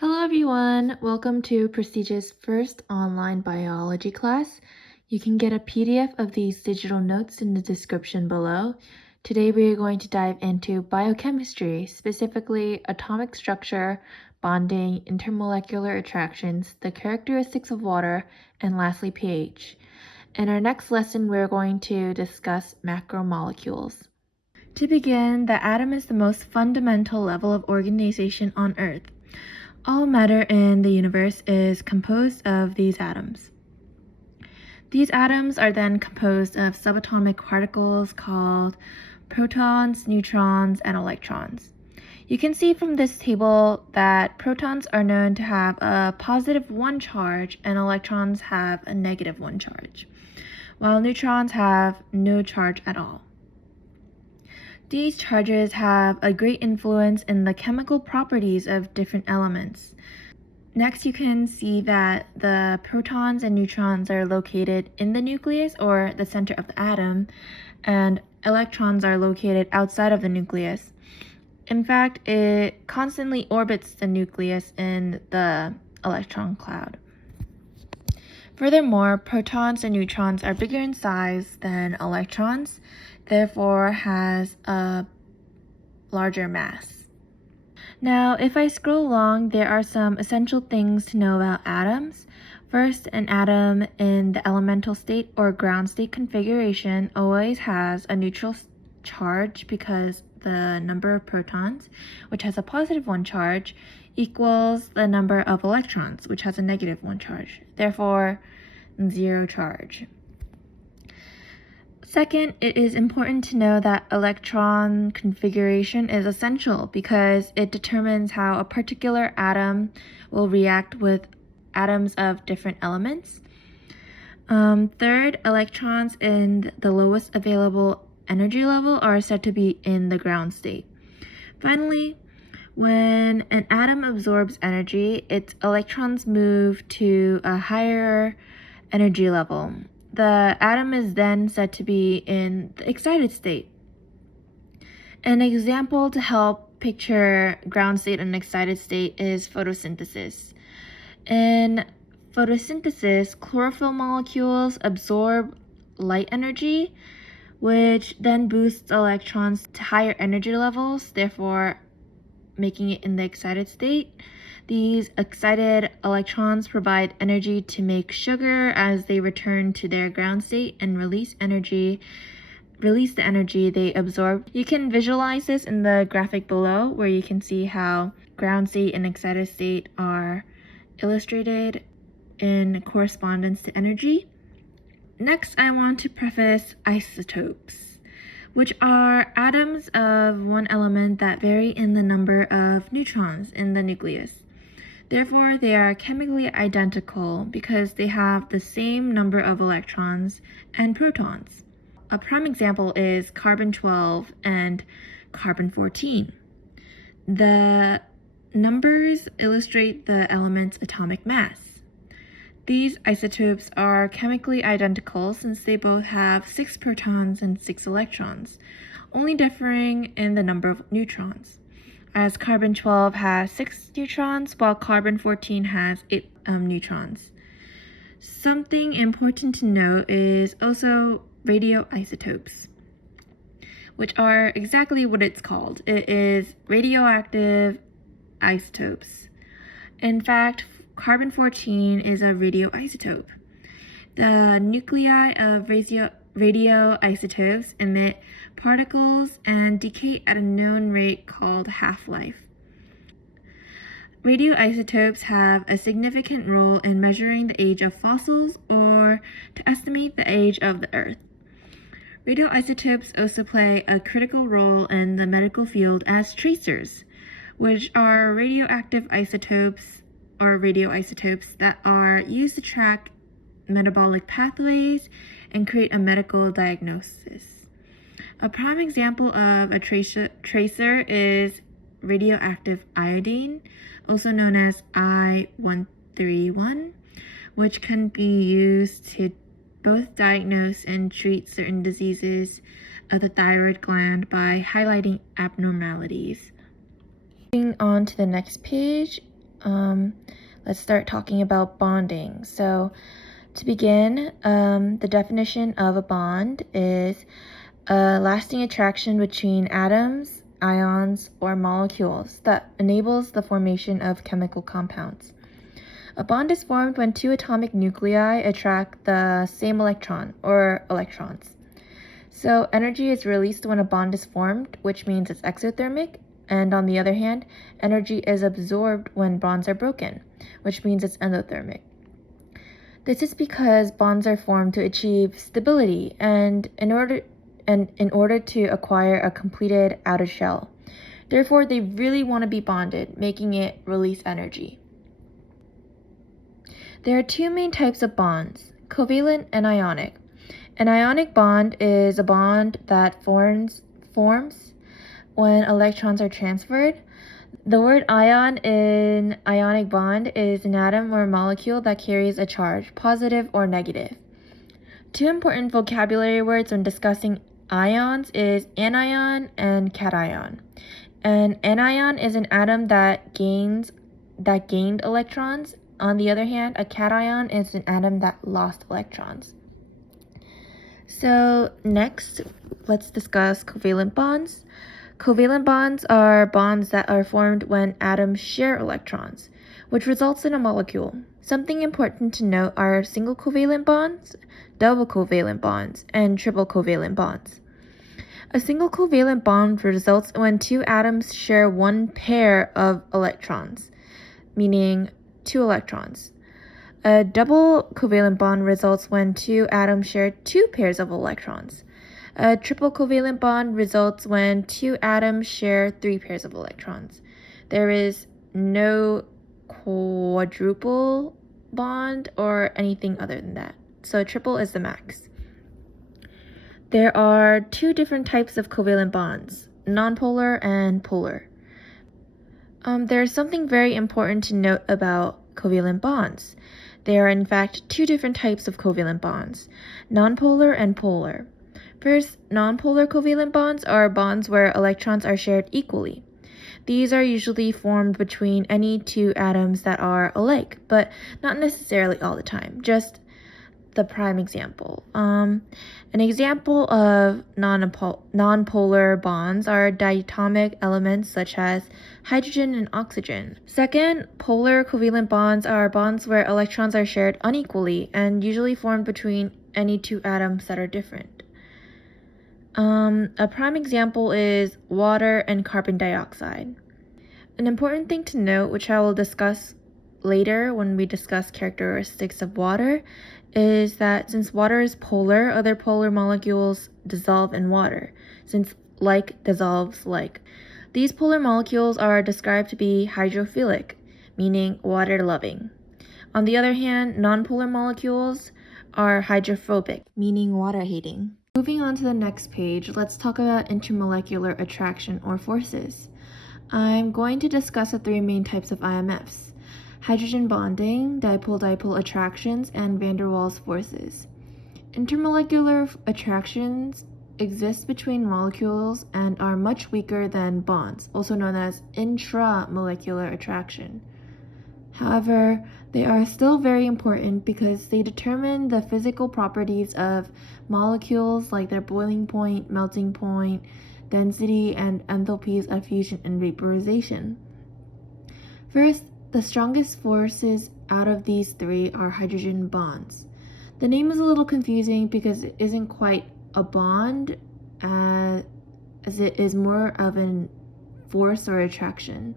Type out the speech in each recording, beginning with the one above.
Hello everyone, welcome to Prestige's first online biology class. You can get a PDF of these digital notes in the description below. Today we are going to dive into biochemistry, specifically atomic structure, bonding, intermolecular attractions, the characteristics of water, and lastly pH. In our next lesson we're going to discuss macromolecules. To begin, the atom is the most fundamental level of organization on Earth. All matter in the universe is composed of these atoms. These atoms are then composed of subatomic particles called protons, neutrons, and electrons. You can see from this table that protons are known to have a positive 1 charge and electrons have a negative 1 charge, while neutrons have no charge at all. These charges have a great influence in the chemical properties of different elements. Next, you can see that the protons and neutrons are located in the nucleus or the center of the atom, and electrons are located outside of the nucleus. In fact, it constantly orbits the nucleus in the electron cloud. Furthermore, protons and neutrons are bigger in size than electrons, therefore has a larger mass. Now, if I scroll along, there are some essential things to know about atoms. First, an atom in the elemental state or ground state configuration always has a neutral charge because the number of protons, which has a positive 1 charge, equals the number of electrons, which has a negative 1 charge. Therefore, 0 charge. Second, it is important to know that electron configuration is essential because it determines how a particular atom will react with atoms of different elements. Third, electrons in the lowest available energy level are said to be in the ground state. Finally, when an atom absorbs energy, its electrons move to a higher energy level. The atom is then said to be in the excited state. An example to help picture ground state and excited state is photosynthesis. In photosynthesis, chlorophyll molecules absorb light energy, which then boosts electrons to higher energy levels, therefore making it in the excited state. These excited electrons provide energy to make sugar as they return to their ground state and release the energy they absorb. You can visualize this in the graphic below, where you can see how ground state and excited state are illustrated in correspondence to energy. Next, I want to preface isotopes, which are atoms of one element that vary in the number of neutrons in the nucleus. Therefore, they are chemically identical because they have the same number of electrons and protons. A prime example is carbon-12 and carbon-14. The numbers illustrate the element's atomic mass. These isotopes are chemically identical since they both have 6 protons and 6 electrons, only differing in the number of neutrons, as carbon-12 has 6 neutrons while carbon-14 has 8 neutrons. Something important to note is also radioisotopes, which are exactly what it's called. It is radioactive isotopes. In fact, carbon-14 is a radioisotope. The nuclei of radioisotopes emit particles and decay at a known rate called half-life. Radioisotopes have a significant role in measuring the age of fossils or to estimate the age of the Earth. Radioisotopes also play a critical role in the medical field as tracers, which are radioactive isotopes or radioisotopes that are used to track metabolic pathways and create a medical diagnosis. A prime example of a tracer is radioactive iodine, also known as I-131, which can be used to both diagnose and treat certain diseases of the thyroid gland by highlighting abnormalities. Moving on to the next page, let's start talking about bonding. So to begin, the definition of a bond is a lasting attraction between atoms, ions, or molecules that enables the formation of chemical compounds. A bond is formed when two atomic nuclei attract the same electron, or electrons. So energy is released when a bond is formed, which means it's exothermic, and on the other hand, energy is absorbed when bonds are broken, which means it's endothermic. This is because bonds are formed to achieve stability and in order to acquire a completed outer shell. Therefore, they really want to be bonded, making it release energy. There are two main types of bonds, covalent and ionic. An ionic bond is a bond that forms when electrons are transferred. The word ion in ionic bond is an atom or molecule that carries a charge, positive or negative. Two important vocabulary words when discussing ions is anion and cation. An anion is an atom that gained electrons. On the other hand, a cation is an atom that lost electrons. So next, let's discuss covalent bonds. Covalent bonds are bonds that are formed when atoms share electrons, which results in a molecule. Something important to note are single covalent bonds, double covalent bonds, and triple covalent bonds. A single covalent bond results when two atoms share one pair of electrons, meaning 2 electrons. A double covalent bond results when two atoms share 2 pairs of electrons. A triple covalent bond results when two atoms share 3 pairs of electrons. There is no quadruple bond or anything other than that. So triple is the max. There are two different types of covalent bonds, nonpolar and polar. There's something very important to note about covalent bonds. There are in fact two different types of covalent bonds, nonpolar and polar. First, nonpolar covalent bonds are bonds where electrons are shared equally. These are usually formed between any two atoms that are alike, but not necessarily all the time, just the prime example. An example of nonpolar bonds are diatomic elements such as hydrogen and oxygen. Second, polar covalent bonds are bonds where electrons are shared unequally and usually formed between any two atoms that are different. A prime example is water and carbon dioxide. An important thing to note, which I will discuss later when we discuss characteristics of water, is that since water is polar, other polar molecules dissolve in water, since like dissolves like. These polar molecules are described to be hydrophilic, meaning water-loving. On the other hand, nonpolar molecules are hydrophobic, meaning water-hating. Moving on to the next page, let's talk about intermolecular attraction or forces. I'm going to discuss the three main types of IMFs: hydrogen bonding, dipole-dipole attractions, and van der Waals forces. Intermolecular attractions exist between molecules and are much weaker than bonds, also known as intramolecular attraction. However, they are still very important because they determine the physical properties of molecules like their boiling point, melting point, density, and enthalpies of fusion and vaporization. First, the strongest forces out of these three are hydrogen bonds. The name is a little confusing because it isn't quite a bond as it is more of a force or attraction.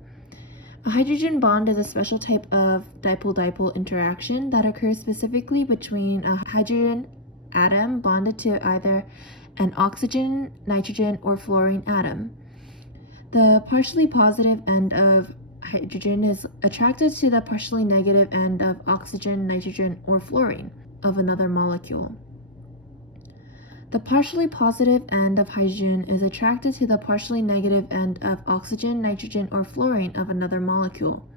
A hydrogen bond is a special type of dipole-dipole interaction that occurs specifically between a hydrogen atom bonded to either an oxygen, nitrogen, or fluorine atom. The partially positive end of hydrogen is attracted to the partially negative end of oxygen, nitrogen, or fluorine of another molecule. The partially positive end of hydrogen is attracted to the partially negative end of oxygen, nitrogen, or fluorine of another molecule.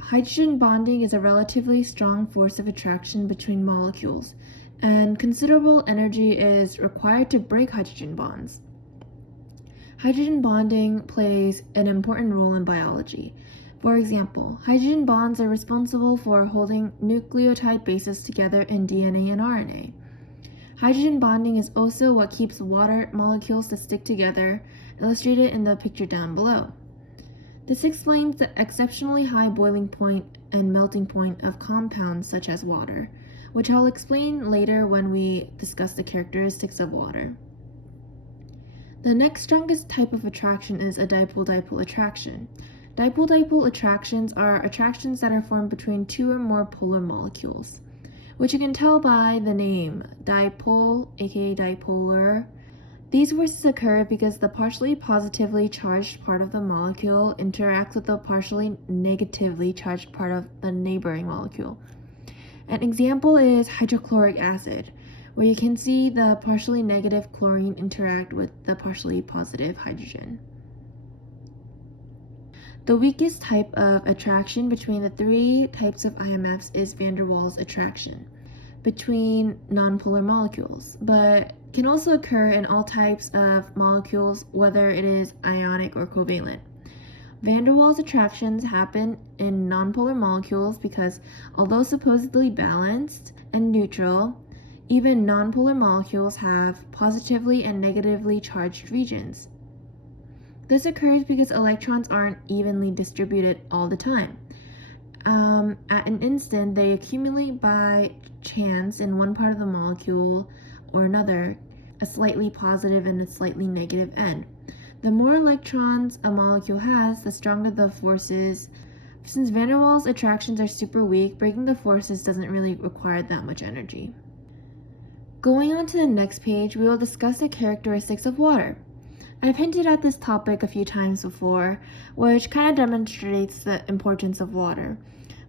Hydrogen bonding is a relatively strong force of attraction between molecules, and considerable energy is required to break hydrogen bonds. Hydrogen bonding plays an important role in biology. For example, hydrogen bonds are responsible for holding nucleotide bases together in DNA and RNA. Hydrogen bonding is also what keeps water molecules to stick together, illustrated in the picture down below. This explains the exceptionally high boiling point and melting point of compounds such as water, which I'll explain later when we discuss the characteristics of water. The next strongest type of attraction is a dipole-dipole attraction. Dipole-dipole attractions are attractions that are formed between two or more polar molecules, which you can tell by the name dipole, aka dipolar. These forces occur because the partially positively charged part of the molecule interacts with the partially negatively charged part of the neighboring molecule. An example is hydrochloric acid, where you can see the partially negative chlorine interact with the partially positive hydrogen. The weakest type of attraction between the three types of IMFs is van der Waals attraction between nonpolar molecules, but can also occur in all types of molecules, whether it is ionic or covalent. Van der Waals attractions happen in nonpolar molecules because, although supposedly balanced and neutral, even nonpolar molecules have positively and negatively charged regions. This occurs because electrons aren't evenly distributed all the time. At an instant, they accumulate by chance in one part of the molecule or another, a slightly positive and a slightly negative end. The more electrons a molecule has, the stronger the forces. Since van der Waals attractions are super weak, breaking the forces doesn't really require that much energy. Going on to the next page, we will discuss the characteristics of water. I've hinted at this topic a few times before, which kind of demonstrates the importance of water.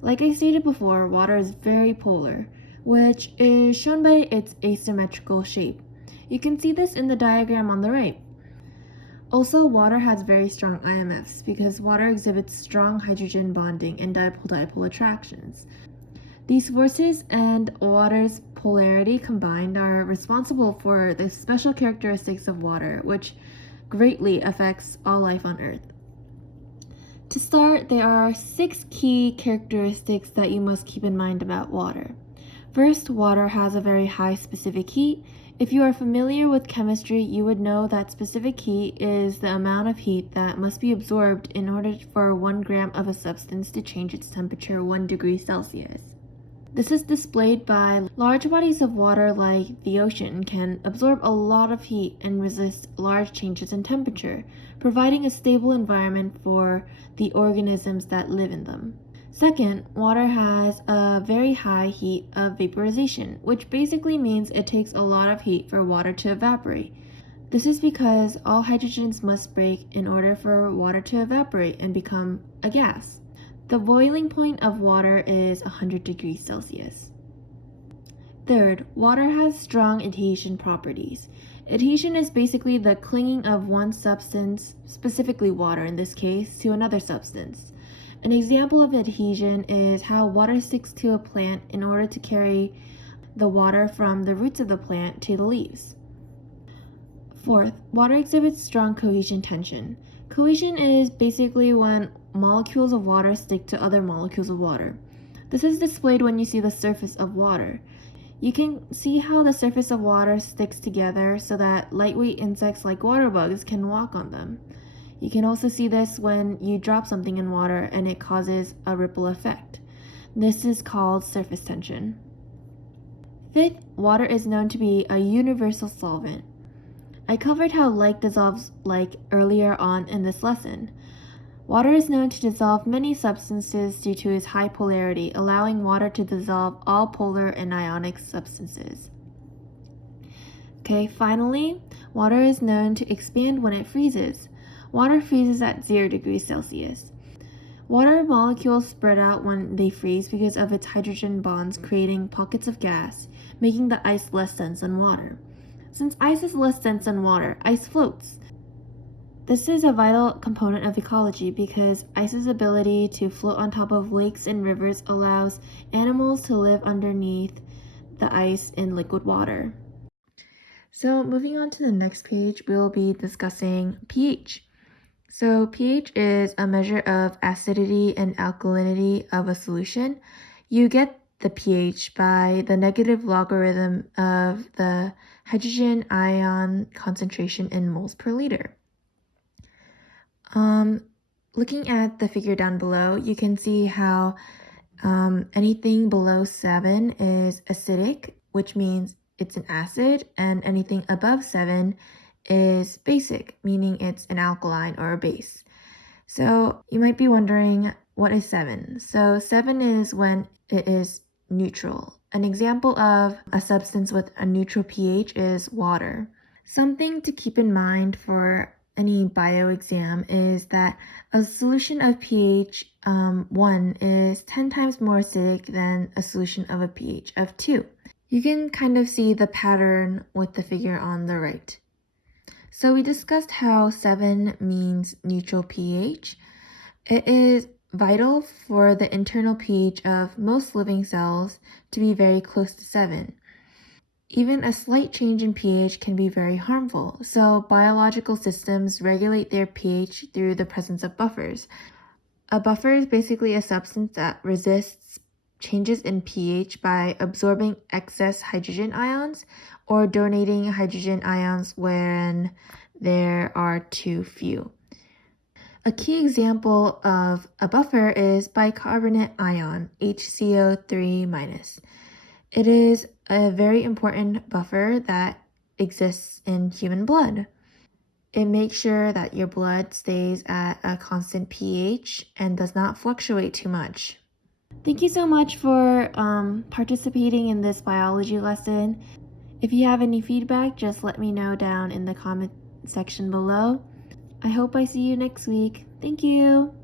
Like I stated before, water is very polar, which is shown by its asymmetrical shape. You can see this in the diagram on the right. Also, water has very strong IMFs because water exhibits strong hydrogen bonding and dipole-dipole attractions. These forces and water's polarity combined are responsible for the special characteristics of water, which greatly affects all life on Earth. To start, there are 6 key characteristics that you must keep in mind about water. First, water has a very high specific heat. If you are familiar with chemistry, you would know that specific heat is the amount of heat that must be absorbed in order for 1 gram of a substance to change its temperature 1 degree Celsius. This is displayed by large bodies of water like the ocean can absorb a lot of heat and resist large changes in temperature, providing a stable environment for the organisms that live in them. Second, water has a very high heat of vaporization, which basically means it takes a lot of heat for water to evaporate. This is because all hydrogens must break in order for water to evaporate and become a gas. The boiling point of water is 100 degrees Celsius. Third, water has strong adhesion properties. Adhesion is basically the clinging of one substance, specifically water in this case, to another substance. An example of adhesion is how water sticks to a plant in order to carry the water from the roots of the plant to the leaves. Fourth, water exhibits strong cohesion tension. Cohesion is basically when molecules of water stick to other molecules of water. This is displayed when you see the surface of water. You can see how the surface of water sticks together so that lightweight insects like water bugs can walk on them. You can also see this when you drop something in water and it causes a ripple effect. This is called surface tension. Fifth, water is known to be a universal solvent. I covered how like dissolves like earlier on in this lesson. Water is known to dissolve many substances due to its high polarity, allowing water to dissolve all polar and ionic substances. Okay, finally, water is known to expand when it freezes. Water freezes at 0 degrees Celsius. Water molecules spread out when they freeze because of its hydrogen bonds creating pockets of gas, making the ice less dense than water. Since ice is less dense than water, ice floats. This is a vital component of ecology because ice's ability to float on top of lakes and rivers allows animals to live underneath the ice in liquid water. So moving on to the next page, we'll be discussing pH. So pH is a measure of acidity and alkalinity of a solution. You get the pH by the negative logarithm of the hydrogen ion concentration in moles per liter. Um, Looking at the figure down below, you can see how anything below 7 is acidic, which means it's an acid, and anything above 7 is basic, meaning it's an alkaline or a base. So you might be wondering, what is 7? So 7 is when it is neutral. An example of a substance with a neutral pH is water. Something to keep in mind for any bio exam is that a solution of pH 1 is 10 times more acidic than a solution of a pH of 2. You can kind of see the pattern with the figure on the right. So we discussed how 7 means neutral pH. It is vital for the internal pH of most living cells to be very close to 7. Even a slight change in pH can be very harmful, so biological systems regulate their pH through the presence of buffers. A buffer is basically a substance that resists changes in pH by absorbing excess hydrogen ions or donating hydrogen ions when there are too few. A key example of a buffer is bicarbonate ion, HCO3-. It is a very important buffer that exists in human blood. It makes sure that your blood stays at a constant pH and does not fluctuate too much. Thank you so much for participating in this biology lesson. If you have any feedback, just let me know down in the comment section below. I hope I see you next week. Thank you.